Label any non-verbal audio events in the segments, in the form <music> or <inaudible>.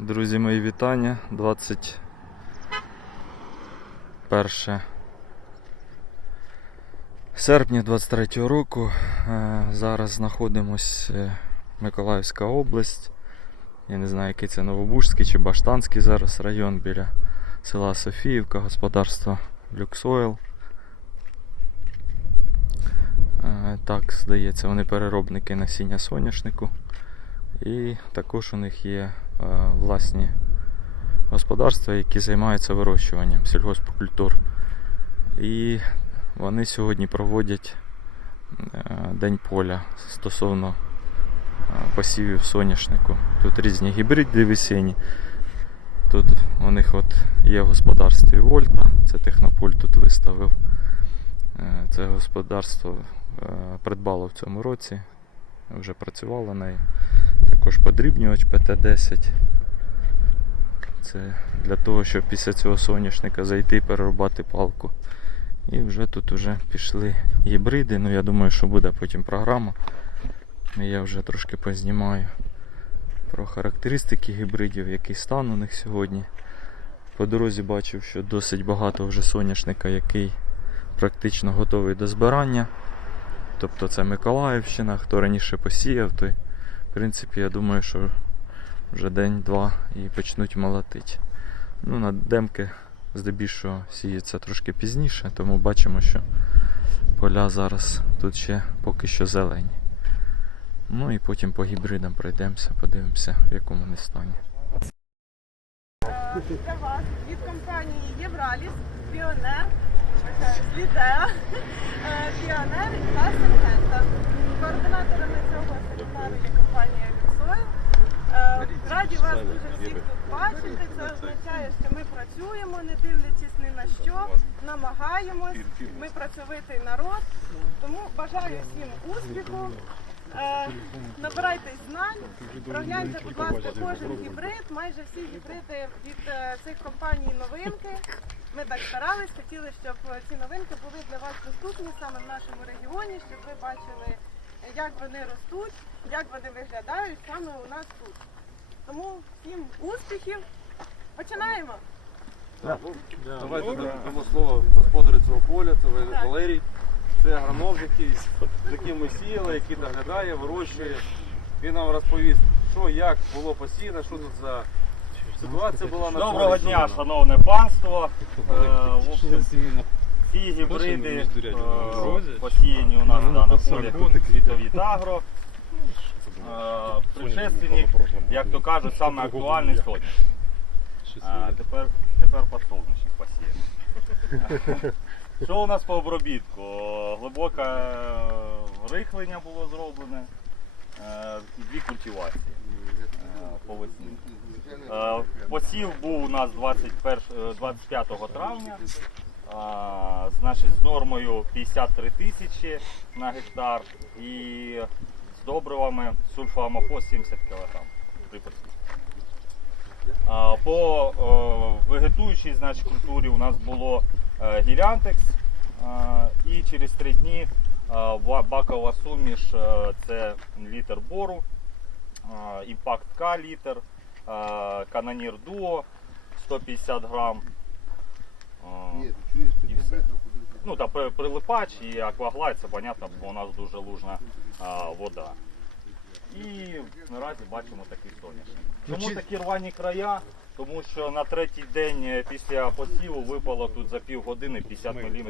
Друзі, мої вітання. 21 серпня 23 року. Е, Зараз знаходимося Миколаївська область. Я не знаю, який це Новобужський чи Баштанський зараз район біля села Софіївка, господарство Люксойл. Е, Так, здається, вони переробники насіння соняшнику. І також у них є е, власні господарства, які займаються вирощуванням сільгоспкультур. І вони сьогодні проводять е, День поля стосовно е, посівів соняшнику. Тут різні гібриди весені. Тут у них от є в господарстві Вольта, це Технополь тут виставив. Е, Це господарство е, придбало в цьому році, вже працювало нею. Також подрібнювач ПТ-10. Це для того, щоб після цього соняшника зайти перерубати палку. І вже тут вже пішли гібриди. Ну я думаю, що буде потім програма. Я вже трошки познімаю про характеристики гібридів, який стан у них сьогодні. По дорозі бачив, що досить багато вже соняшника, який практично готовий до збирання. Тобто це Миколаївщина, хто раніше посіяв, той принципі, я думаю, що вже день-два і почнуть молотити. Ну, на демки здебільшого сіється трошки пізніше, тому бачимо, що поля зараз тут ще поки що зелені. Ну і потім по гібридам пройдемося, подивимося, в якому вони стані. Для вас від компанії Євраліс, Піонер, вибачаюсь, Лідеа, е, Піонер та Сергента. Координаторами цього семінару є компанія Віксойл. Раді вас дуже всіх тут бачити. Це означає, що ми працюємо, не дивлячись ні на що, намагаємось. Ми працьовитий народ. Тому бажаю всім успіху. Е, Набирайтесь знань, прогляньте, будь ласка, кожен гібрид. Майже всі гібриди від е, цих компаній новинки. Ми так старались, хотіли, щоб ці новинки були для вас доступні саме в нашому регіоні, щоб ви бачили, як вони ростуть, як вони виглядають саме у нас тут. Тому всім успіхів! Починаємо! Давайте дамо слово господарю цього поля, це Валерій. Це агроном, який, з яким ми сіяли, який доглядає, вирощує. Він нам розповість, що, як було посіяно, що тут за ситуація була на Доброго дня, шановне панство. Е, в общем, ці гібриди е, посіяні у нас да, на полі світові Тагро. Е, Предшественник, як то кажуть, саме актуальний соняшник. А тепер, тепер подсолнечник посіяний. <laughs> Що у нас по обробітку? Глибоке рихлення було зроблене, е, дві культивації е, по весні. Е, Посів був у нас 21, е, 25 травня. Значить, з нормою 53 тисячі на гектар і з добривами сульфоамофос 70 кг По е, вегетуючій значить, культурі у нас було е, гілянтекс е, і через 3 дні бакова суміш це літр бору, імпакт К літр, канонір дуо 150 грам. І все. Ну, та прилипач і акваглайд, це понятно, бо у нас дуже лужна вода. І наразі бачимо такий соняшник. Чому такі рвані края? Тому що на третій день е, після посіву випало тут за півгодини 50 мм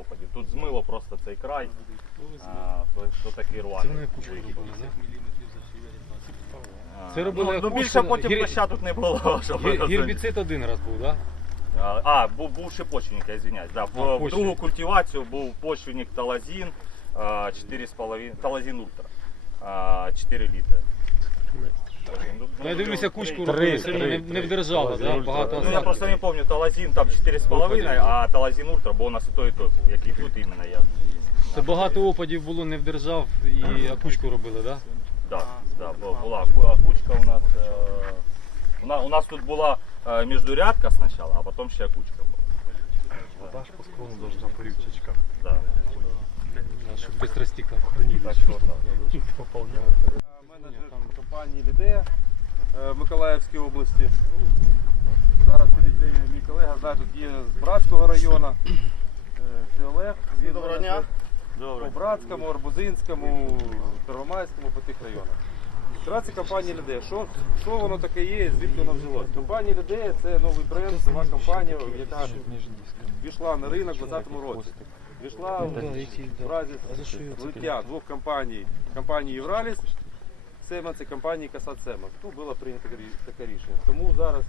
опадів. Тут змило просто цей край. А, то, то такий рваний. Це робили ну, ну, більше потім гір- доща тут не було. <laughs> Щоб Гір- Гербіцид один раз був, так? А, А, був, був ще почвенник, я извиняюсь. Да. А, в почвенник. другу культивацію був почвенник Талазін 4,5, Талазін Ультра а, 4 літри. Ну, я дивлюся, кучку робили, сильно не, не вдержала, да? багато Ну, я просто не пам'ятаю, Талазін там 4,5, а Талазін Ультра, бо у нас і той, і той був, який тут іменно я. Це багато опадів було, не вдержав і акучку робили, так? Да, да, бу- була аку- акучка у нас. е, У нас, у нас тут була е, міждурядка спочатку, а потім ще акучка була. Вода ж по склону должна по рівчачках. Да. Да? Щоб розтіка. Так. Менеджер компанії Лідея е, в Миколаївській області. Зараз підійде мій колега, знає, тут є з Братського району. Е, Це Олег. Він Доброго дня. по Братському, Арбузинському, Первомайському, по тих районах. Вкратце компанія Лідея. Що, що воно таке є, звідки воно взялось? Компанія Лідея це новий бренд, нова компанія, яка війшла на ринок у 2020 році. Війшла в разі злиття двох компаній, компанії Євраліс, Сема це компанії Касат Сема. Тут було прийнято таке рішення. Тому зараз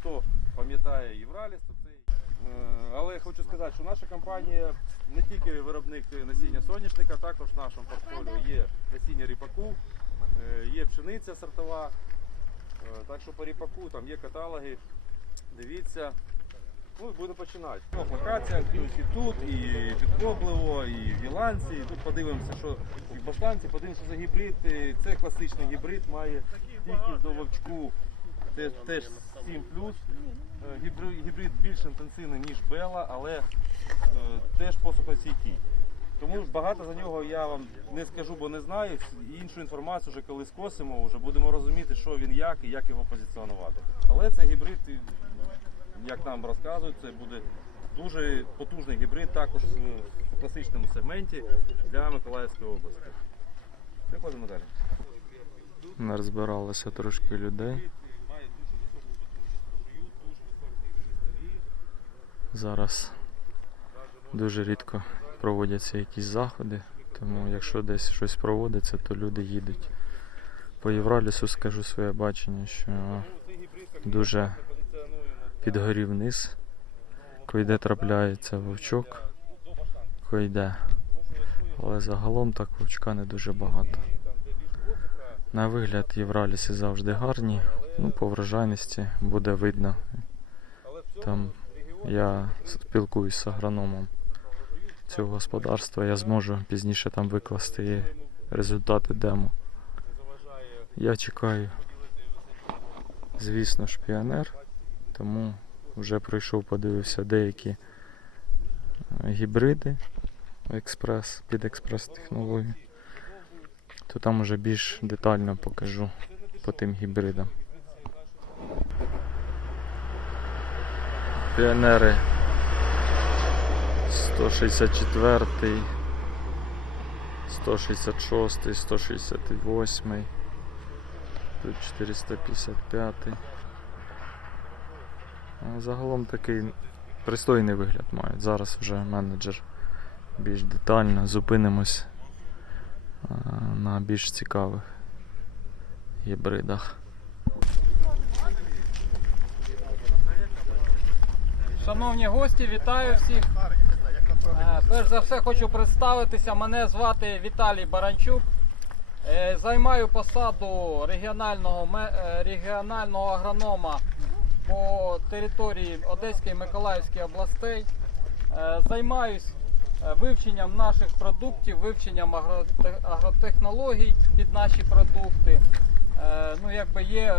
хто пам'ятає Євраліс, то це. Е, Але я хочу сказати, що наша компанія не тільки виробник насіння соняшника, також в нашому портфоліо є насіння ріпаку, е, є пшениця сортова. Е, Так що по ріпаку там є каталоги. Дивіться. Ну, будемо починати. Ну, локація, і тут, і під Коблево, і в Єланці. І тут подивимося, що і в Баштанці, подивимося за гібрид. Е, Це класичний гібрид, має стійкість до вовчку. Це теж 7 Е, Гібрид, більш інтенсивний, ніж Бела, але е, теж посухостійкий. Тому багато за нього я вам не скажу, бо не знаю. Іншу інформацію вже коли скосимо, вже будемо розуміти, що він як і як його позиціонувати. Але це гібрид, як нам розказують, це буде дуже потужний гібрид також в класичному сегменті для Миколаївської області. Переходимо далі. Нарозбиралося трошки людей. Зараз дуже рідко проводяться якісь заходи, тому якщо десь щось проводиться, то люди їдуть. По Євралісу скажу своє бачення, що дуже підгорів низ, койде трапляється вовчок, койде. Але загалом так вовчка не дуже багато. На вигляд Євраліси завжди гарні, ну по врожайності буде видно. Там я спілкуюсь з агрономом цього господарства, я зможу пізніше там викласти результати демо. Я чекаю, звісно ж, піонер, тому вже пройшов, подивився деякі е, гібриди експрес під експрес-технологію то там уже більш детально покажу по тим гібридам. Піонери 164, 166, 168, тут 455. Загалом такий пристойний вигляд мають. Зараз вже менеджер більш детально зупинимось на більш цікавих гібридах. Шановні гості, вітаю всіх. Е, Перш за все хочу представитися. Мене звати Віталій Баранчук. Е, Займаю посаду регіонального, е, регіонального агронома по території Одеської і Миколаївської областей. Е, Займаюсь е, вивченням наших продуктів, вивченням агротехнологій під наші продукти. Е, Ну, якби є,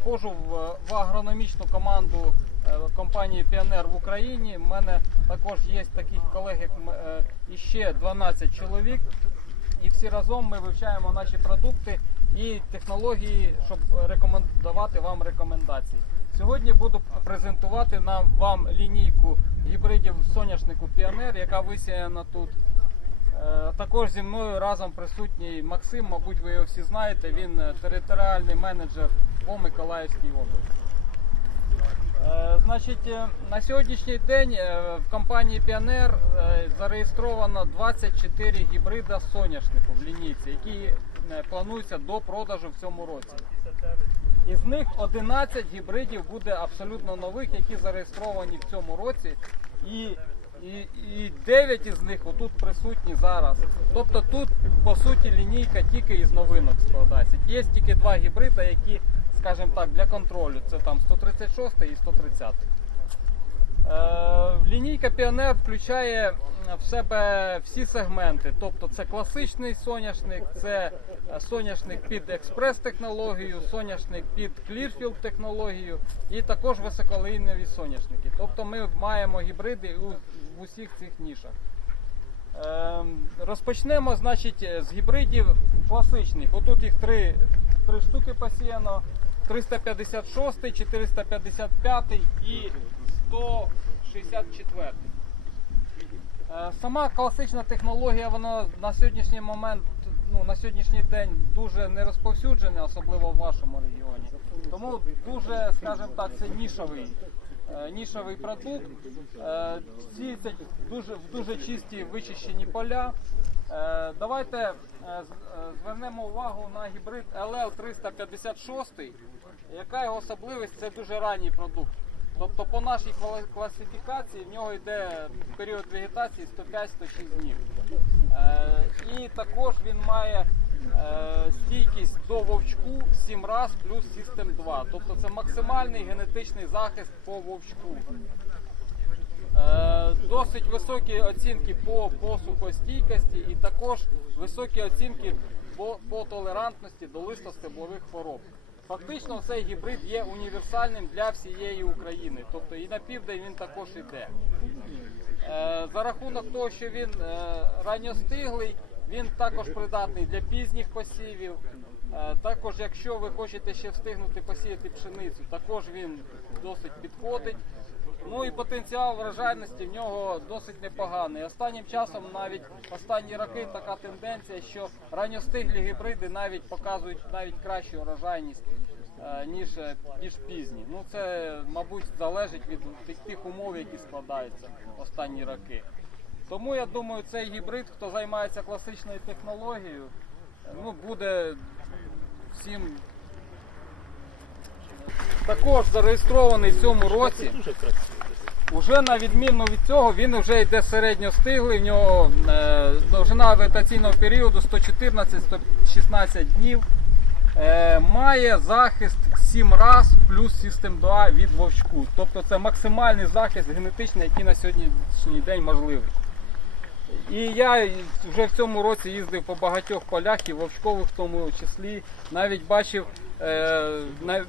входжу в, агрономічну команду компанії Піонер в Україні. У мене також є таких колег, як іще 12 чоловік. І всі разом ми вивчаємо наші продукти і технології, щоб рекомендувати вам рекомендації. Сьогодні буду презентувати нам вам лінійку гібридів соняшнику Піонер, яка висіяна тут. Е, Також зі мною разом присутній Максим, мабуть, ви його всі знаєте. Він е, територіальний менеджер по Миколаївській області. Е, Значить, на сьогоднішній день в компанії Піонер зареєстровано 24 гібрида соняшнику в лінійці, які е, плануються до продажу в цьому році. Із них 11 гібридів буде абсолютно нових, які зареєстровані в цьому році. І, і, і 9 із них отут присутні зараз. Тобто тут по суті лінійка тільки із новинок складається. Є тільки два гібрида, які, скажімо так, для контролю. Це там 136 і 130. Е, Лінійка Піонер включає в себе всі сегменти. Тобто це класичний соняшник, це е, соняшник під експрес-технологію, соняшник під Clearfield технологію і також високолейнові соняшники. Тобто ми маємо гібриди у, в усіх цих нішах. Ем, Розпочнемо значить, з гібридів класичних. Отут їх три, три штуки посіяно. 356, 455 і 164. Е, Сама класична технологія, вона на сьогоднішній момент, ну на сьогоднішній день дуже не розповсюджена, особливо в вашому регіоні. Тому дуже, скажімо так, це нішовий, е, нішовий продукт. Е, Сіється дуже, в дуже чисті вичищені поля. Е, Давайте е, е, звернемо увагу на гібрид LL 356, яка його особливість це дуже ранній продукт. Тобто по нашій класифікації в нього йде період вегетації 105-106 днів. Е, і також він має е, стійкість до вовчку 7 раз плюс System 2. Тобто це максимальний генетичний захист по вовчку. Е, Досить високі оцінки по посухостійкості і також високі оцінки по, по толерантності до листостеблових хвороб. Фактично цей гібрид є універсальним для всієї України, тобто і на південь він також йде. Е, За рахунок того, що він е, ранньостиглий, він також придатний для пізніх посівів. Е, Також, якщо ви хочете ще встигнути посіяти пшеницю, також він досить підходить. Ну і потенціал врожайності в нього досить непоганий. Останнім часом, навіть останні роки, така тенденція, що ранньостиглі гібриди навіть показують навіть кращу врожайність. е, Ніж, е, ніж пізні. Ну це, мабуть, залежить від тих, умов, які складаються останні роки. Тому я думаю, цей гібрид, хто займається класичною технологією, ну, буде всім також зареєстрований в цьому році. Уже на відміну від цього він вже йде середньостиглий, в нього е, довжина вегетаційного періоду 114-116 днів. Е, має захист 7 раз плюс System 2 від вовчку. Тобто це максимальний захист генетичний, який на сьогоднішній день можливий. І я вже в цьому році їздив по багатьох полях і вовчкових в тому числі. Навіть бачив на,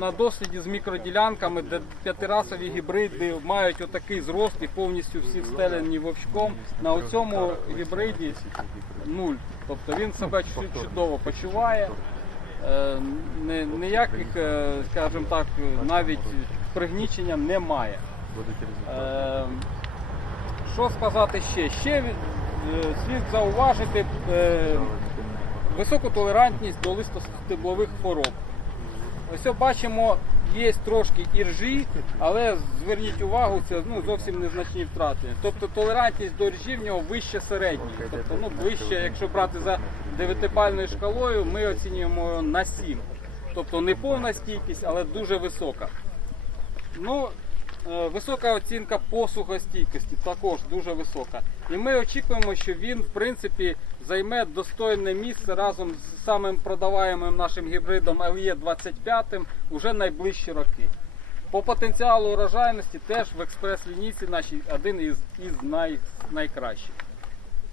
на досліді з мікроділянками, де п'ятирасові гібриди мають отакий зрост і повністю всі встелені вовчком. На цьому гібриді нуль. Тобто він себе чудово почуває. Е, ніяких, е, скажімо так, навіть пригнічення немає. Е, що сказати ще? Ще е, слід зауважити е, високу толерантність до листостеблових хвороб. Ось бачимо, є трошки іржі, але зверніть увагу, це ну, зовсім незначні втрати. Тобто толерантність до іржі в нього вище середньої. Тобто, ну, вище, якщо брати за дев'ятипальною шкалою, ми оцінюємо на 7. Тобто не повна стійкість, але дуже висока. Ну, е, висока оцінка посухостійкості також дуже висока. І ми очікуємо, що він, в принципі, займе достойне місце разом з самим продаваємим нашим гібридом LE 25 уже найближчі роки. По потенціалу урожайності теж в експрес-лінійці нашій один із, із най, найкращих.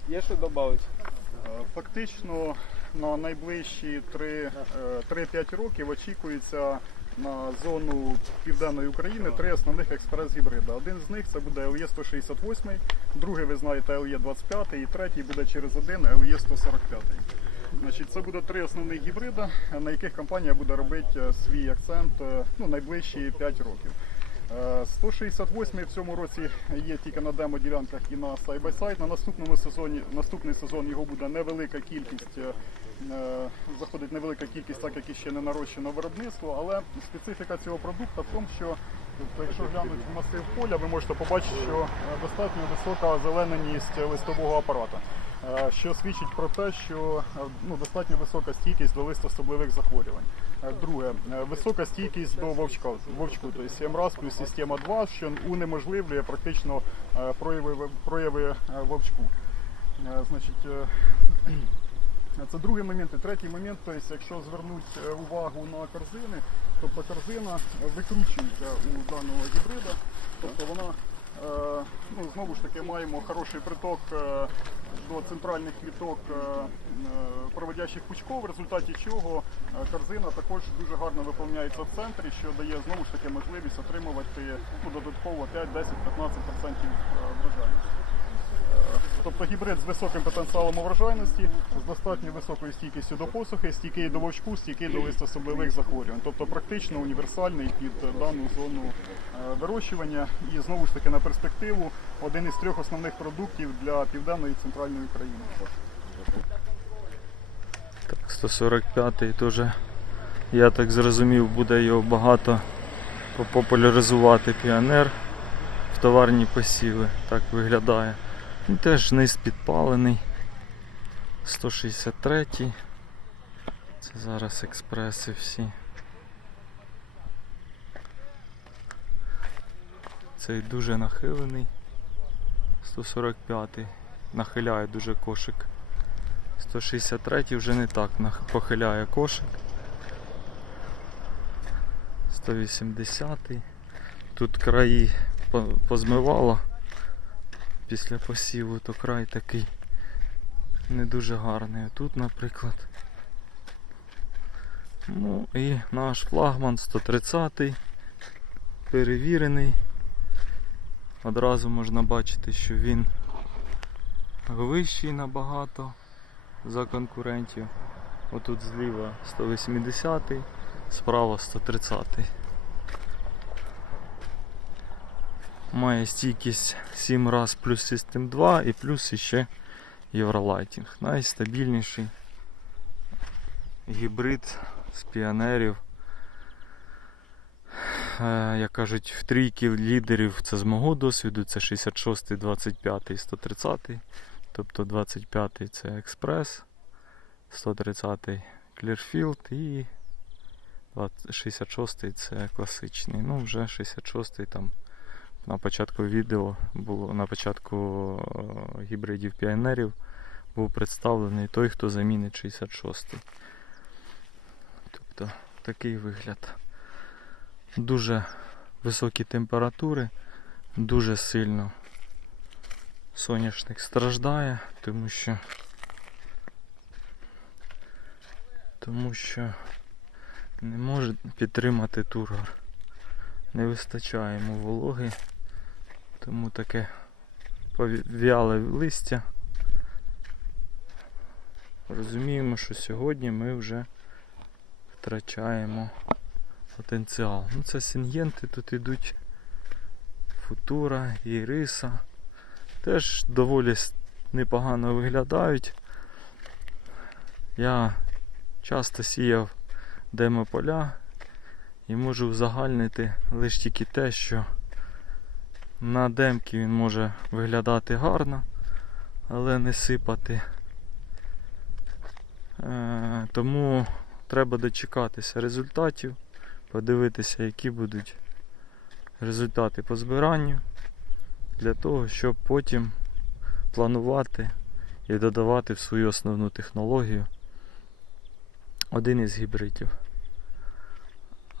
Є що додати? Е, Фактично на найближчі 3, е, 3-5 років очікується на зону південної України три основних експрес-гібрида. Один з них це буде LE 168, другий ви знаєте LE 25 і третій буде через один LE 145. Значить, це буде три основних гібрида, на яких компанія буде робити е, свій акцент е, ну, найближчі 5 років. Е, 168 в цьому році є тільки на демо-ділянках і на сайт-бай-сайт. На наступному сезоні, наступний сезон його буде невелика кількість, е, е, заходить невелика кількість, так як іще не нарощено виробництво, але специфіка цього продукту в тому, що тобто, якщо глянути в масив поля, ви можете побачити, що е, достатньо висока озелененість листового апарату. е, Що свідчить про те, що е, ну, достатньо висока стійкість до листостеблових захворювань. Е, Друге, е, висока стійкість до вовчка, вовчку, тобто 7 раз плюс система 2, що унеможливлює практично е, прояви, прояви е, вовчку. Е, Значить, е, це другий момент. І третій момент, тобто, якщо звернути е, увагу на корзини, тобто корзина викручується у даного гібрида, тобто вона е, ну, знову ж таки маємо хороший приток е, до центральних квіток е, е, проводящих пучков, в результаті чого е, корзина також дуже гарно виповняється в центрі, що дає знову ж таки можливість отримувати ну, додатково 5, 10, 15% врожайності. Е, Тобто гібрид з високим потенціалом врожайності, з достатньо високою стійкістю до посухи, стійкий до вовчку, стійкий до листособливих захворювань. Тобто практично універсальний під дану зону е, вирощування. І знову ж таки на перспективу один із трьох основних продуктів для південної і центральної України. Так, 145-й теж, я так зрозумів, буде його багато популяризувати піонер в товарні посіви. Так виглядає. Він теж низ підпалений. 163-й. Це зараз експреси всі. Цей дуже нахилений. 145-й. Нахиляє дуже кошик. 163 вже не так похиляє кошик. 180. Тут краї позмивало після посіву, то край такий не дуже гарний. Тут, наприклад. Ну і наш флагман 130 перевірений. Одразу можна бачити, що він вищий набагато за конкурентів. Отут зліва 180, справа 130. Має стійкість 7 раз плюс System 2 і плюс іще Євролайтінг. Найстабільніший гібрид з піонерів. Е, Як кажуть, в трійки лідерів це з мого досвіду, це 66, 25 і 130. Тобто 25-й це експрес, 130-й Clearfield і 66-й це класичний. Ну, вже 66-й там на початку відео було на початку е, гібридів піонерів був представлений той, хто замінить 66-й. Тобто такий вигляд. Дуже високі температури, дуже сильно соняшник страждає, тому що тому що не може підтримати тургор. Не вистачає йому вологи, тому таке пов'яле листя. Розуміємо, що сьогодні ми вже втрачаємо потенціал. Ну це синьєнти тут ідуть, футура, іриса теж доволі непогано виглядають. Я часто сіяв демополя і можу узагальнити лише тільки те, що на демки він може виглядати гарно, але не сипати. Е, тому треба дочекатися результатів, подивитися, які будуть результати по збиранню для того, щоб потім планувати і додавати в свою основну технологію один із гібридів.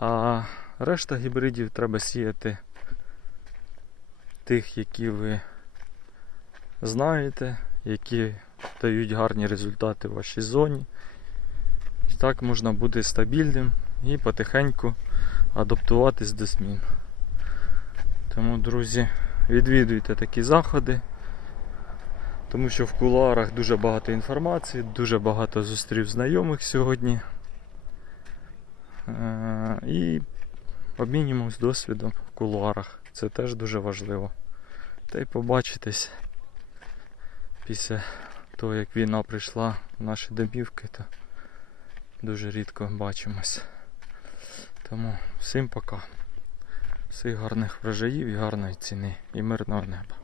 А решта гібридів треба сіяти тих, які ви знаєте, які дають гарні результати в вашій зоні. І так можна бути стабільним і потихеньку адаптуватись до змін. Тому, друзі, відвідуйте такі заходи, тому що в кулуарах дуже багато інформації, дуже багато зустрів знайомих сьогодні. Е, І обмінюємось досвідом в кулуарах. Це теж дуже важливо. Та й побачитись після того, як війна прийшла в наші домівки, то дуже рідко бачимось. Тому всім пока. Всіх гарних врожаїв і гарної ціни і мирного неба.